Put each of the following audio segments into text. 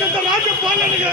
ಮಾಡ್ತಕ್ಕಂಥ ರಾಜ್ಯಪಾಲನೆಗೆ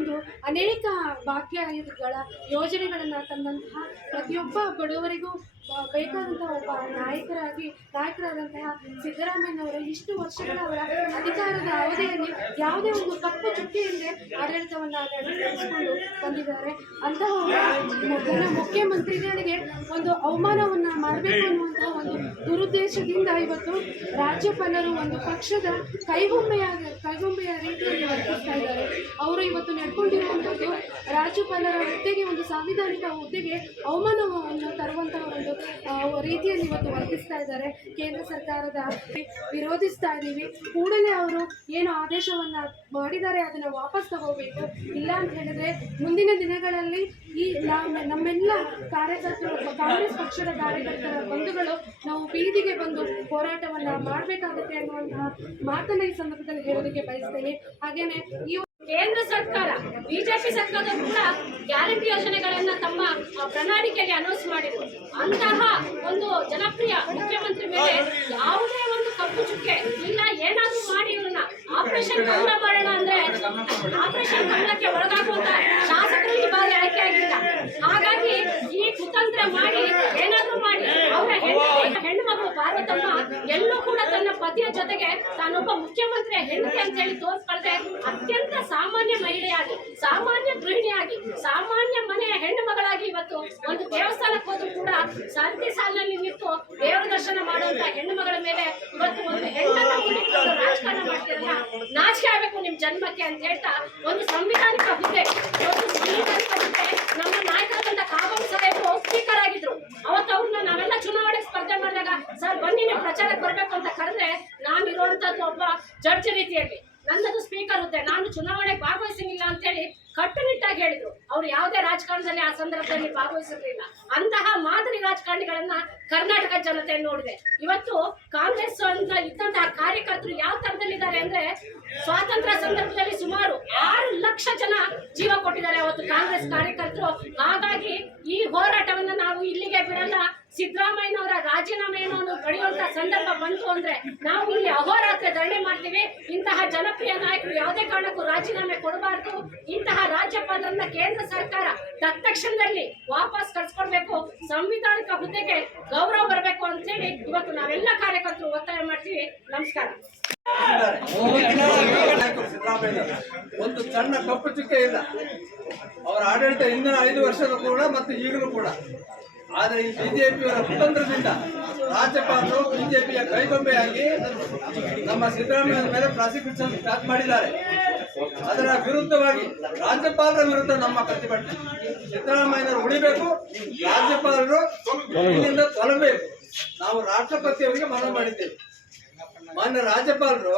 ಬಂಧು ಅನೇಕ ಭಾಗ್ಯಗಳ ಯೋಜನೆಗಳನ್ನು ತಂದಂತಹ ಪ್ರತಿಯೊಬ್ಬ ಬಡವರಿಗೂ ಬೇಕಾದಂತಹ ಒಬ್ಬ ನಾಯಕರಾಗಿ, ನಾಯಕರಾದಂತಹ ಸಿದ್ದರಾಮಯ್ಯನವರು ಇಷ್ಟು ವರ್ಷಗಳ ಅವರ ಅಧಿಕಾರದ ಅವಧಿಯಲ್ಲಿ ಯಾವುದೇ ಒಂದು ಕಪ್ಪು ಇಲ್ಲದೆ ಆಡಳಿತವನ್ನು ನಡೆಸಿಕೊಂಡು ಬಂದಿದ್ದಾರೆ. ಅಂತಹ ಮುಖ್ಯಮಂತ್ರಿಗಳಿಗೆ ಒಂದು ಅವಮಾನವನ್ನು ಮಾಡಬೇಕು ಅನ್ನುವಂತಹ ಒಂದು ದುರುದ್ದೇಶದಿಂದ ಇವತ್ತು ರಾಜ್ಯಪಾಲರು ಒಂದು ಪಕ್ಷದ ಕೈಗೊಂಬೆಯಾಗಿ, ಕೈಗೊಂಬೆಯ ರೀತಿಯಲ್ಲಿ ವರ್ತಿಸ್ತಾ ಇದ್ದಾರೆ. ಅವರು ಇವತ್ತು ನಡ್ಕೊಂಡಿರುವಂಥದ್ದು ರಾಜ್ಯಪಾಲರ ಹುದ್ದೆಗೆ ಒಂದು ಸಾಂವಿಧಾನಿಕ ಹುದ್ದೆಗೆ ಅವಮಾನವನ್ನು ತರುವಂತಹ ಒಂದು ರೀತಿಯಲ್ಲಿ ಇವತ್ತು ವರ್ತಿಸ್ತಾ ಇದ್ದಾರೆ. ಕೇಂದ್ರ ಸರ್ಕಾರದ ವಿರೋಧಿಸ್ತಾ ಇದ್ದೀವಿ. ಕೂಡಲೇ ಅವರು ಏನು ಆದೇಶವನ್ನು ಮಾಡಿದ್ದಾರೆ, ಅದನ್ನು ವಾಪಸ್ ತಗೋಬೇಕು. ಇಲ್ಲ ಅಂತ ಹೇಳಿದ್ರೆ ಮುಂದಿನ ದಿನಗಳಲ್ಲಿ ಈ ನಮ್ಮೆಲ್ಲ ಕಾರ್ಯಕರ್ತರು, ಕಾಂಗ್ರೆಸ್ ಪಕ್ಷದ ಕಾರ್ಯಕರ್ತರ ಬಂಧುಗಳು ನಾವು ಬೀದಿಗೆ ಬಂದು ಹೋರಾಟವನ್ನ ಮಾಡಬೇಕಾಗುತ್ತೆ ಅನ್ನುವಂತಹ ಮಾತನ್ನ ಈ ಸಂದರ್ಭದಲ್ಲಿ ಹೇಳೋದಕ್ಕೆ ಬಯಸ್ತೇನೆ. ಹಾಗೇನೆ ಈ ಕೇಂದ್ರ ಸರ್ಕಾರ, ಬಿಜೆಪಿ ಸರ್ಕಾರ ಕೂಡ ಗ್ಯಾರಂಟಿ ಯೋಜನೆಗಳನ್ನ ತಮ್ಮ ಪ್ರಣಾಳಿಕೆಯಲ್ಲಿ ಅನೌನ್ಸ್ ಮಾಡಿದ್ರು. ಅಂತಹ ಒಂದು ಜನಪ್ರಿಯ ಮುಖ್ಯಮಂತ್ರಿ ಮೇಲೆ ಯಾವುದೇ ಒಂದು ಕಪ್ಪು ಚುಕ್ಕೆ ಇಲ್ಲ, ಏನಾದ್ರೂ ಮಾಡಿ ಇವ್ರನ್ನ. ಆಪರೇಷನ್ ಕಮಲ ಮಾಡೋಣ ಅಂದ್ರೆ ಆಪರೇಷನ್ ಕಮಲಕ್ಕೆ ಒಳಗಾಗುವಂತ ಶಾಸಕರು ಈ ಬಾರಿ ಆಯ್ಕೆ ಆಗಿಲ್ಲ. ಹಾಗಾಗಿ ಈ ಕುತಂತ್ರ ಮಾಡಿ, ಏನಾದ್ರೂ ಮಾಡಿ, ಅವರ ಹೆಣ್ಣು ಮಗಳು ಪಾರ್ವತಮ್ಮ ಎಲ್ಲೂ ಕೂಡ ತನ್ನ ಪತಿಯ ಜೊತೆಗೆ ತಾನೊಬ್ಬ ಮುಖ್ಯಮಂತ್ರಿಯ ಹೆಂಡತಿ ಅಂತ ಹೇಳಿ ತೋರಿಸ್ಕೊಳ್ದೆ ಅತ್ಯಂತ ಸಾಮಾನ್ಯ ಮಹಿಳೆಯಾಗಿ, ಸಾಮಾನ್ಯ ಗೃಹಿಣಿಯಾಗಿ, ಸಾಮಾನ್ಯ ಮನೆಯ ಹೆಣ್ಣು ಮಗಳಾಗಿ ಇವತ್ತು ಒಂದು ದೇವಸ್ಥಾನಕ್ಕೆ ಹೋದ್ರು ಕೂಡ ಶಾಂತಿ ಸಾಲಿನಲ್ಲಿ ನಿಂತು ದೇವರ ದರ್ಶನ ಮಾಡುವಂತ ಹೆಣ್ಣು ಮಗಳ ಮೇಲೆ ಇವತ್ತು ಒಂದು ಹೆಣ್ಣು ಹುಡುಕಿಕೊಂಡು ರಾಜಕಾರಣ ಮಾಡ್ತಿರಲ್ಲ ನಾಚಿಕೆ ಆಗಬೇಕು ನಿಮ್ ಜನ್ಮಕ್ಕೆ ಅಂತ ಹೇಳ್ತಾ ಒಂದು ಸಂವಿಧಾನಿಕ ಹುದ್ದೆ, ಒಂದು ಸಂವಿಧಾನಿಕ ಹುದ್ದೆ ನಮ್ಮ ನಾಯಕರಾದಂತ ಕಾಗೋಡು ಸಾಹೇಬರು ಸ್ಪೀಕರ್ ಆಗಿದ್ರು ಅವತ್ತು ಅವ್ರನ್ನ ನಾವೆಲ್ಲ ಚುನಾವಣೆಗೆ ಸ್ಪರ್ಧೆ ಮಾಡಿದಾಗ ಸರ್ ಬನ್ನಿ ನೀವು ಪ್ರಚಾರಕ್ಕೆ ಬರ್ಬೇಕು ಅಂತ ಕರೆದ್ರೆ ನಾನು ಇರುವಂತದ್ದು ಒಬ್ಬ ಜಡ್ಜ್ ರೀತಿಯಲ್ಲಿ ನನ್ನದು ಸ್ಪೀಕರ್ ಹುದ್ದೆ ನಾನು ಚುನಾವಣೆಗೆ ಭಾಗವಹಿಸಿಲ್ಲ ಅಂತೇಳಿ ಕಟ್ಟುನಿಟ್ಟಾಗಿ ಹೇಳಿದ್ರು ಅವ್ರು ಯಾವುದೇ ರಾಜಕಾರಣದಲ್ಲಿ ಆ ಸಂದರ್ಭದಲ್ಲಿ ಭಾಗವಹಿಸಿರಲಿಲ್ಲ ಅಂತಹ ಮಾದರಿ ರಾಜಕಾರಣಿಗಳನ್ನ ಕರ್ನಾಟಕ ಜನತೆ ನೋಡಿದೆ. ಇವತ್ತು ಕಾಂಗ್ರೆಸ್ ಅಂತ ಇದ್ದಂತಹ ಕಾರ್ಯಕರ್ತರು ಯಾವ ತರದಲ್ಲಿದ್ದಾರೆ ಅಂದ್ರೆ ಸ್ವಾತಂತ್ರ್ಯ ಸಂದರ್ಭದಲ್ಲಿ ಸುಮಾರು ಆರು ಲಕ್ಷ ಜನ ಜೀವ ಕೊಟ್ಟಿದ್ದಾರೆ ಅವತ್ತು ಕಾಂಗ್ರೆಸ್ ಕಾರ್ಯಕರ್ತರು. ಹಾಗಾಗಿ ಈ ಹೋರಾಟವನ್ನ ನಾವು ಇಲ್ಲಿಗೆ ಬಿಡಲ್ಲ ಸಿದ್ದರಾಮಯ್ಯನವರ ರಾಜೀನಾಮೆಯನ್ನು ಒಂದು ಪಡೆಯುವಂತ ಸಂದರ್ಭ ಬಂತು ಅಂದ್ರೆ ನಾವು ಇಲ್ಲಿ ಅಹೋರಾತ್ರ ಧರಣಿ ಮಾಡ್ತೀವಿ. ಇಂತಹ ಜನಪ್ರಿಯ ನಾಯಕರು ಯಾವುದೇ ಕಾರಣಕ್ಕೂ ರಾಜೀನಾಮೆ ಕೊಡಬಾರದು. ಇಂತಹ ರಾಜ್ಯಪಾಲರನ್ನ ಕೇಂದ್ರ ಸರ್ಕಾರ ತತ್ಕ್ಷಣದಲ್ಲಿ ವಾಪಸ್ ಕಳ್ಸ್ಕೊಡ್ಬೇಕು. ಸಂವಿಧಾನಿಕ ಹುದ್ದೆಗೆ ಗೌರವ ಬರಬೇಕು ಅಂತ ಹೇಳಿ ಇವತ್ತು ನಾವೆಲ್ಲ ಕಾರ್ಯಕರ್ತರು ಒತ್ತಾಯ ಮಾಡ್ತೀವಿ. ನಮಸ್ಕಾರ. ಒಂದು ಸಣ್ಣ ಕಪ್ಪು ಚುಕ್ಕೆ ಇಲ್ಲ. ಅವರ ಆಡಳಿತ ಹಿಂದಿನ ಐದು ವರ್ಷದ ಕೂಡ ಮತ್ತು ಈಗಲೂ ಕೂಡ. ಆದರೆ ಈ ಬಿಜೆಪಿಯವರ ಕುತಂತ್ರದಿಂದ ರಾಜ್ಯಪಾಲರು ಬಿಜೆಪಿಯ ಕೈಗೊಂಬೆಯಾಗಿ ನಮ್ಮ ಸಿದ್ದರಾಮಯ್ಯ ಮೇಲೆ ಪ್ರಾಸಿಕ್ಯೂಷನ್ ಸ್ಟಾರ್ಟ್ ಮಾಡಿದ್ದಾರೆ. ಅದರ ವಿರುದ್ಧವಾಗಿ ರಾಜ್ಯಪಾಲರ ವಿರುದ್ಧ ನಮ್ಮ ಪ್ರತಿಭಟನೆ. ಸಿದ್ದರಾಮಯ್ಯನವರು ಉಳಿಬೇಕು, ರಾಜ್ಯಪಾಲರು ಇಲ್ಲಿಂದ ತೊಲಬೇಕು ನಾವು ರಾಷ್ಟ್ರಪತಿಯವರಿಗೆ ಮನವಿ ಮಾಡಿದ್ದೇವೆ. ಮಾನ್ಯ ರಾಜ್ಯಪಾಲರು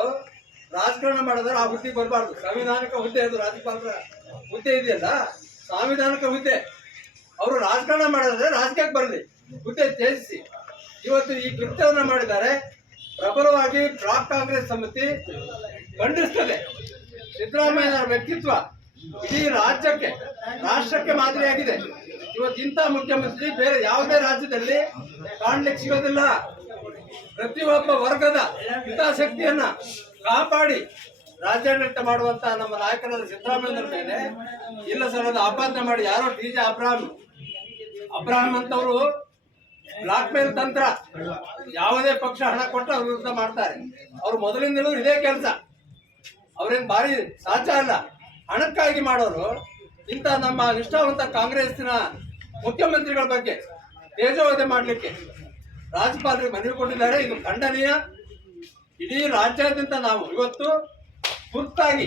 ರಾಜಕಾರಣ ಮಾಡಿದ್ರೆ ಆ ಹುದ್ದೆಗೆ ಬರಬಾರ್ದು. ಸಂವಿಧಾನಿಕ ಹುದ್ದೆ ಅದು, ರಾಜ್ಯಪಾಲರ ಹುದ್ದೆ ಇದೆಯಲ್ಲ? ಸಾಂವಿಧಾನಿಕ ಹುದ್ದೆ. ಅವರು ರಾಜಕಾರಣ ಮಾಡಿದ್ರೆ ರಾಜಕೀಯಕ್ಕೆ ಬರಲಿ. ಹುದ್ದೆ ತ್ಯಜಿಸಿ. ಇವತ್ತು ಈ ಕೃತ್ಯವನ್ನು ಮಾಡಿದ್ದಾರೆ. ಪ್ರಬಲವಾಗಿ ಬ್ಲಾಕ್ ಕಾಂಗ್ರೆಸ್ ಸಮಿತಿ ಖಂಡಿಸ್ತದೆ. ಸಿದ್ದರಾಮಯ್ಯ ವ್ಯಕ್ತಿತ್ವ ಇಡೀ ರಾಜ್ಯಕ್ಕೆ, ರಾಷ್ಟ್ರಕ್ಕೆ ಮಾದರಿಯಾಗಿದೆ ಇವತ್ತು ಇಂಥ ಮುಖ್ಯಮಂತ್ರಿ ಬೇರೆ ಯಾವುದೇ ರಾಜ್ಯದಲ್ಲಿ ಕಾಣ್ಲಿಕ್ಕೆ ಸಿಗೋದಿಲ್ಲ. ಪ್ರತಿಯೊಬ್ಬ ವರ್ಗದ ಹಿತಾಸಕ್ತಿಯನ್ನ ಕಾಪಾಡಿ ರಾಜ್ಯಾಡಳಿತ ಮಾಡುವಂತ ನಮ್ಮ ನಾಯಕರಾದ ಸಿದ್ದರಾಮಯ್ಯರ ಮೇಲೆ ಇಲ್ಲ ಸಲ್ಲದ ಆಪಾದನೆ ಮಾಡಿ ಯಾರೋ ಡಿ ಜೆ ಅಬ್ರಾಹಂ ಅಬ್ರಾಹಂ ಅಂತವರು ಬ್ಲಾಕ್ ಮೇಲ್ ತಂತ್ರ. ಯಾವುದೇ ಪಕ್ಷ ಹಣ ಕೊಟ್ಟು ಅವ್ರ ವಿರುದ್ಧ ಮಾಡ್ತಾರೆ. ಅವ್ರು ಮೊದಲಿಂದಲೂ ಇದೇ ಕೆಲಸ. ಅವ್ರೇನ್ ಭಾರಿ ಸಾಚ ಅಲ್ಲ. ಹಣಕ್ಕಾಗಿ ಮಾಡೋರು ಇಂಥ ನಮ್ಮ ನಿಷ್ಠಾವಂತ ಕಾಂಗ್ರೆಸ್ನ ಮುಖ್ಯಮಂತ್ರಿಗಳ ಬಗ್ಗೆ ತೇಜೋವಧೆ ಮಾಡಲಿಕ್ಕೆ ರಾಜ್ಯಪಾಲರಿಗೆ ಮನವಿ ಕೊಟ್ಟಿದ್ದಾರೆ. ಇದು ಖಂಡನೀಯ. ಇಡೀ ರಾಜ್ಯಾದ್ಯಂತ ನಾವು ಇವತ್ತು ತುರ್ತಾಗಿ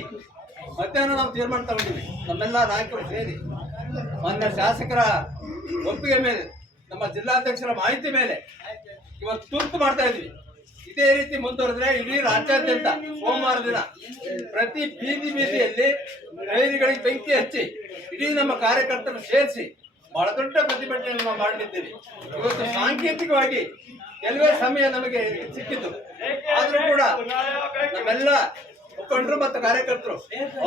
ಮಧ್ಯಾಹ್ನ ನಾವು ತೀರ್ಮಾನ ತಗೊಂಡಿದ್ದೀವಿ. ನಮ್ಮೆಲ್ಲ ನಾಯಕರು ಸೇರಿ ಮೊನ್ನೆ ಶಾಸಕರ ಒಪ್ಪಿಗೆ ಮೇಲೆ, ನಮ್ಮ ಜಿಲ್ಲಾಧ್ಯಕ್ಷರ ಮಾಹಿತಿ ಮೇಲೆ ಇವತ್ತು ತುರ್ತು ಮಾಡ್ತಾ ಇದ್ವಿ ಇದೇ ರೀತಿ ಮುಂದುವರೆದ್ರೆ ಇಡೀ ರಾಜ್ಯಾದ್ಯಂತ ಸೋಮವಾರ ದಿನ ಪ್ರತಿ ಬೀದಿ ಬೀದಿಯಲ್ಲಿ ಡೈರಿಗಳಿಗೆ ಬೆಂಕಿ ಹಚ್ಚಿ ಇಡೀ ನಮ್ಮ ಕಾರ್ಯಕರ್ತರು ಸೇರಿಸಿ ಬಹಳ ದೊಡ್ಡ ಪ್ರತಿಭಟನೆಯನ್ನು ನಾವು ಮಾಡಲಿದ್ದೇವೆ ಇವತ್ತು ಸಾಂಕೇತಿಕವಾಗಿ ಕೆಲವೇ ಸಮಯ ನಮಗೆ ಸಿಕ್ಕಿತು ಆದರೂ ಕೂಡ ನಮ್ಮೆಲ್ಲ ಮುಖಂಡರು ಮತ್ತು ಕಾರ್ಯಕರ್ತರು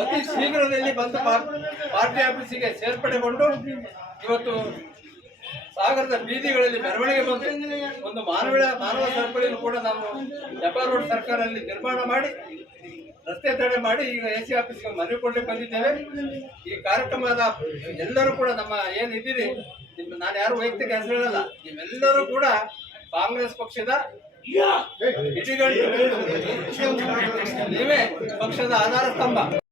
ಅತಿ ಶೀಘ್ರದಲ್ಲಿ ಬಂದು ಪಾರ್- ಪಾರ್ಟಿ ಆಫೀಸಿಗೆ ಸೇರ್ಪಡೆಗೊಂಡು ಇವತ್ತು ಸಾಗರದ ಬೀದಿಗಳಲ್ಲಿ ಮೆರವಣಿಗೆ ಬಂದು ಒಂದು ಮಾನವ ಮಾನವ ಸರಪಳಿಯನ್ನು ಕೂಡ ನಾವು ಜಪಾನ್ ರೋಡ್ ಸರ್ಕಾರದಲ್ಲಿ ನಿರ್ಮಾಣ ಮಾಡಿ, ರಸ್ತೆ ತಡೆ ಮಾಡಿ ಈಗ ಎ ಸಿ ಆಫೀಸ್ಗೆ ಮನವಿ ಬಂದಿದ್ದೇವೆ. ಈ ಕಾರ್ಯಕ್ರಮದ ಎಲ್ಲರೂ ಕೂಡ ನಮ್ಮ ಏನಿದ್ದೀರಿ ನಿಮ್ಮ ನಾನು ಯಾರು ವೈಯಕ್ತಿಕ ಹೆಸರು ಹೇಳಲ್ಲ, ನಿಮ್ಮೆಲ್ಲರೂ ಕೂಡ ಕಾಂಗ್ರೆಸ್ ಪಕ್ಷದ ನೀವೇ ಪಕ್ಷದ ಆಧಾರ ಸ್ತಂಭ.